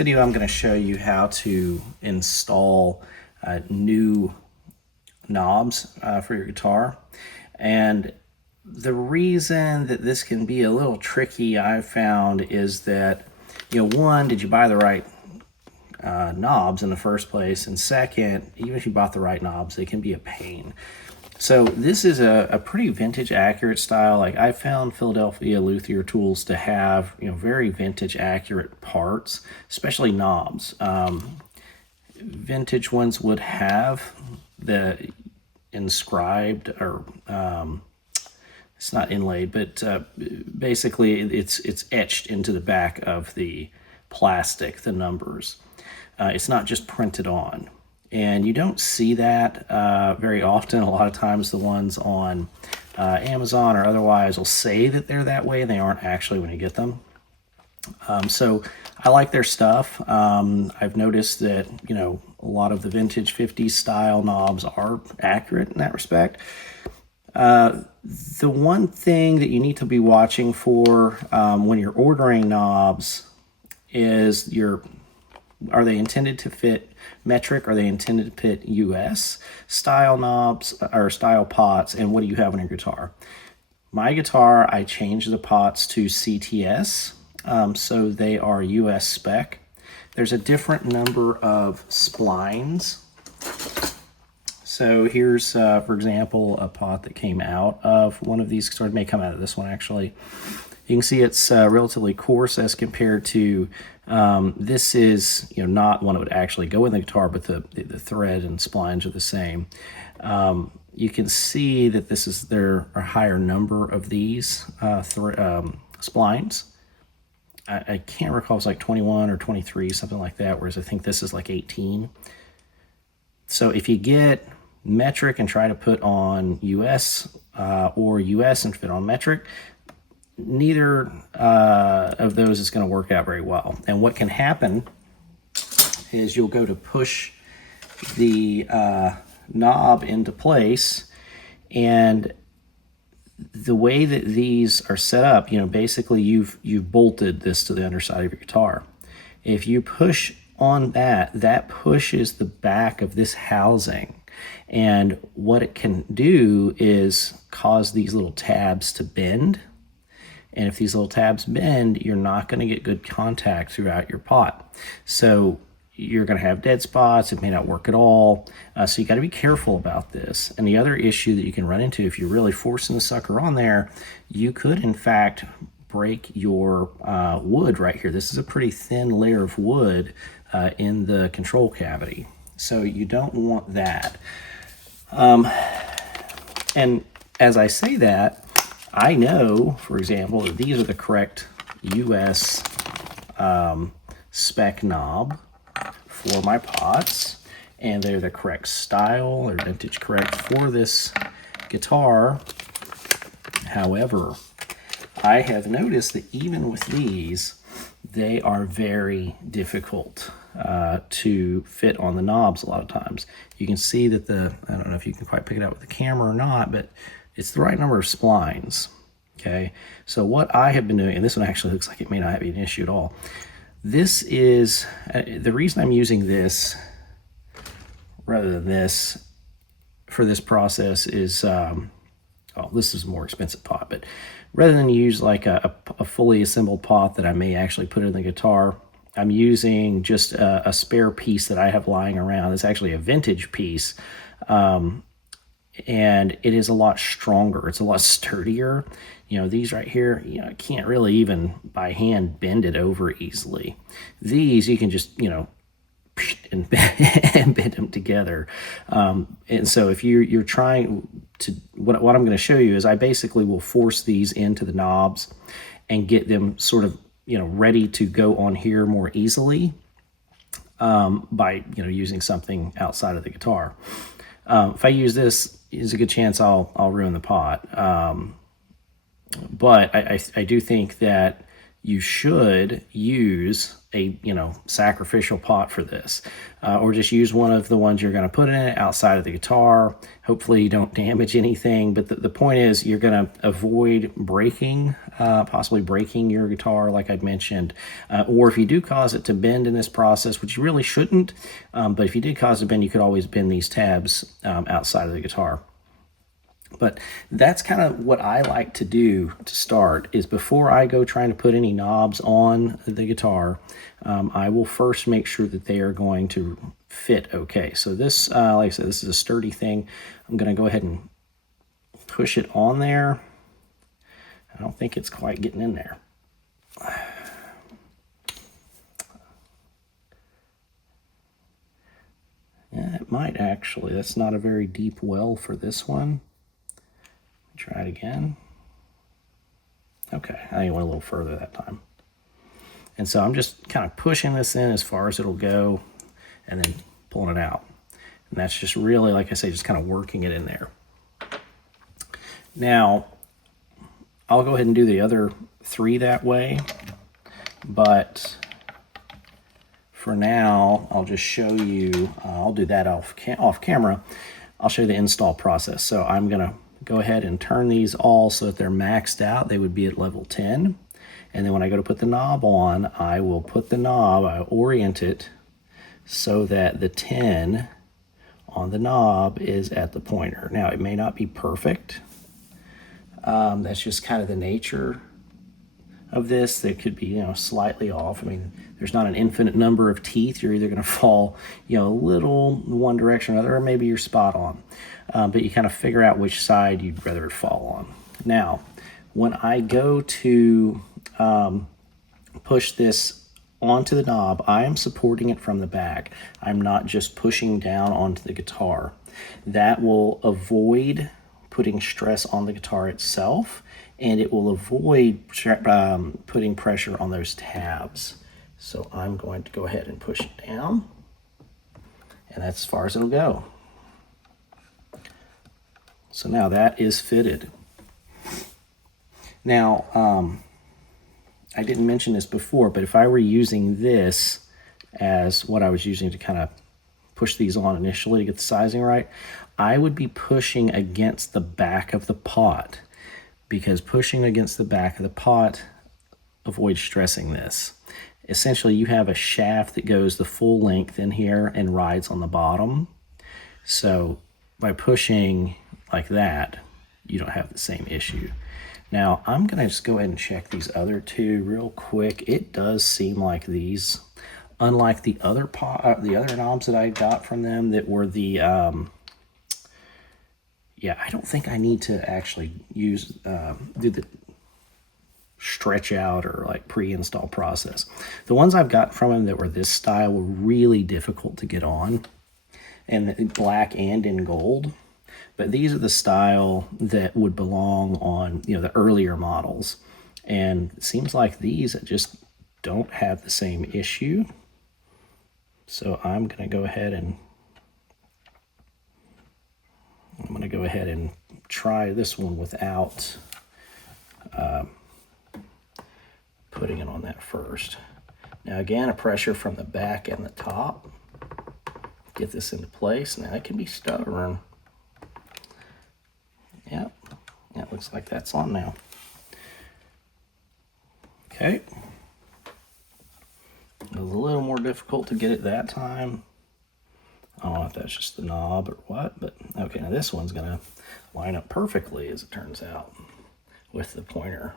video, I'm going to show you how to install new knobs for your guitar. And the reason that this can be a little tricky, I've found, is that, one, did you buy the right knobs in the first place? And second, even if you bought the right knobs, they can be a pain. So this is a pretty vintage accurate style. Like, I found Philadelphia luthier tools to have very vintage accurate parts, especially knobs. Vintage ones would have the inscribed, or it's not inlaid, but basically it's etched into the back of the plastic, the numbers. It's not just printed on. And you don't see that very often. A lot of times the ones on Amazon or otherwise will say that they're that way, and they aren't actually when you get them. So I like their stuff. I've noticed that, a lot of the vintage 50s style knobs are accurate in that respect. The one thing that you need to be watching for when you're ordering knobs is are they intended to fit metric? Are they intended to fit US style knobs or style pots? And what do you have on your guitar? My guitar, I changed the pots to CTS, so they are US spec. There's a different number of splines. So here's, for example, a pot that came out of one of these, so it may come out of this one actually. You can see it's relatively coarse as compared to, this is not one that would actually go in the guitar, but the thread and splines are the same. You can see that there are a higher number of these splines. I can't recall, it's like 21 or 23, something like that, whereas I think this is like 18. So if you get metric and try to put on US or US and fit on metric, neither of those is going to work out very well. And what can happen is you'll go to push the knob into place, and the way that these are set up, basically you've bolted this to the underside of your guitar. If you push on that pushes the back of this housing, and what it can do is cause these little tabs to bend. And if these little tabs bend, you're not going to get good contact throughout your pot. So you're going to have dead spots. It may not work at all. So you got to be careful about this. And the other issue that you can run into if you're really forcing the sucker on there, you could in fact break your wood right here. This is a pretty thin layer of wood in the control cavity. So you don't want that. And as I say that, I know, for example, that these are the correct US spec knob for my pots, and they're the correct style, or vintage correct for this guitar. However, I have noticed that even with these, they are very difficult to fit on the knobs a lot of times. You can see that I don't know if you can quite pick it out with the camera or not, but it's the right number of splines. Okay, so what I have been doing, and this one actually looks like it may not have an issue at all. This is, the reason I'm using this rather than this for this process is, this is a more expensive pot, but rather than use like a fully assembled pot that I may actually put in the guitar, I'm using just a spare piece that I have lying around. It's actually a vintage piece. And it is a lot stronger. It's a lot sturdier. These right here, I can't really even by hand bend it over easily. These you can just, and bend them together. And so if you're trying to, what I'm going to show you is I basically will force these into the knobs and get them sort of, ready to go on here more easily by, using something outside of the guitar. If I use this, there's a good chance I'll ruin the pot. But I do think that you should use a, sacrificial pot for this, or just use one of the ones you're going to put in it outside of the guitar. Hopefully you don't damage anything, but the point is you're going to avoid breaking, possibly breaking your guitar like I'd mentioned, or if you do cause it to bend in this process, which you really shouldn't, but if you did cause it to bend, you could always bend these tabs outside of the guitar. But that's kind of what I like to do to start, is before I go trying to put any knobs on the guitar, I will first make sure that they are going to fit okay. So this, like I said, this is a sturdy thing. I'm going to go ahead and push it on there. I don't think it's quite getting in there. Yeah, it might actually. That's not a very deep well for this one. Try it again. Okay, I think it went a little further that time. And so I'm just kind of pushing this in as far as it'll go and then pulling it out. And that's just really, like I say, just kind of working it in there. Now, I'll go ahead and do the other 3 that way, but for now, I'll just show you, I'll do that off camera. I'll show you the install process. So I'm gonna go ahead and turn these all so that they're maxed out. They would be at level 10. And then when I go to put the knob on, I will put the knob, I orient it so that the 10 on the knob is at the pointer. Now, it may not be perfect. That's just kind of the nature of this. That could be, slightly off. I mean, there's not an infinite number of teeth. You're either going to fall, a little one direction or another, or maybe you're spot on. But you kind of figure out which side you'd rather it fall on. Now, when I go to push this onto the knob, I am supporting it from the back. I'm not just pushing down onto the guitar. That will avoid putting stress on the guitar itself, and it will avoid putting pressure on those tabs. So I'm going to go ahead and push it down, and that's as far as it'll go. So now that is fitted. Now, I didn't mention this before, but if I were using this as what I was using to kind of push these on initially to get the sizing right, I would be pushing against the back of the pot, because pushing against the back of the pot avoids stressing this. Essentially, you have a shaft that goes the full length in here and rides on the bottom. So by pushing like that, you don't have the same issue. Now, I'm gonna just go ahead and check these other 2 real quick. It does seem like these, unlike the other knobs that I got from them that were the, yeah, I don't think I need to actually use, do the stretch out or like pre-install process. The ones I've got from them that were this style were really difficult to get on, and black and in gold. But these are the style that would belong on, the earlier models. And it seems like these just don't have the same issue. So I'm going to go ahead and try this one without putting it on that first. Now again, a pressure from the back and the top. Get this into place. Now it can be stubborn. Yep, it looks like that's on now. Okay. It was a little more difficult to get it that time. I don't know if that's just the knob or what, but okay, now this one's gonna line up perfectly, as it turns out, with the pointer.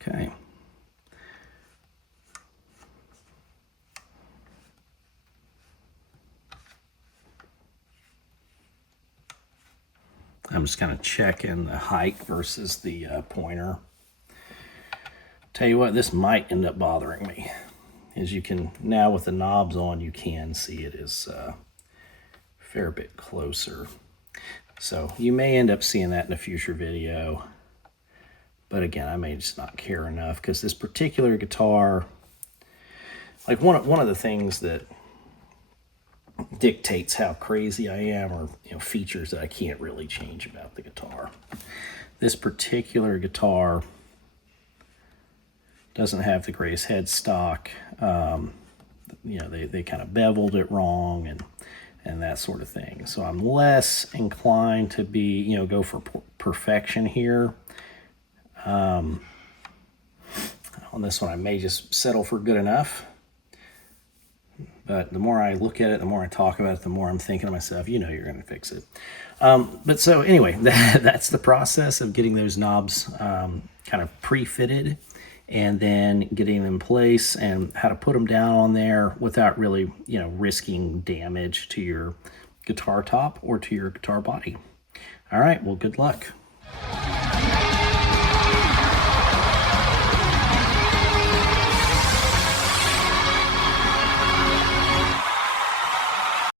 Okay. I'm just kind of checking the height versus the pointer. Tell you what, this might end up bothering me. As you can, now with the knobs on, you can see it is a fair bit closer. So you may end up seeing that in a future video. But again, I may just not care enough, because this particular guitar, like one of the things that dictates how crazy I am, or features that I can't really change about the guitar. This particular guitar doesn't have the greatest headstock. They kind of beveled it wrong and that sort of thing. So I'm less inclined to be, go for perfection here. On this one, I may just settle for good enough. But the more I look at it, the more I talk about it, the more I'm thinking to myself, you're going to fix it. But so anyway, that's the process of getting those knobs kind of pre-fitted, and then getting them in place, and how to put them down on there without really, risking damage to your guitar top or to your guitar body. All right, well, good luck.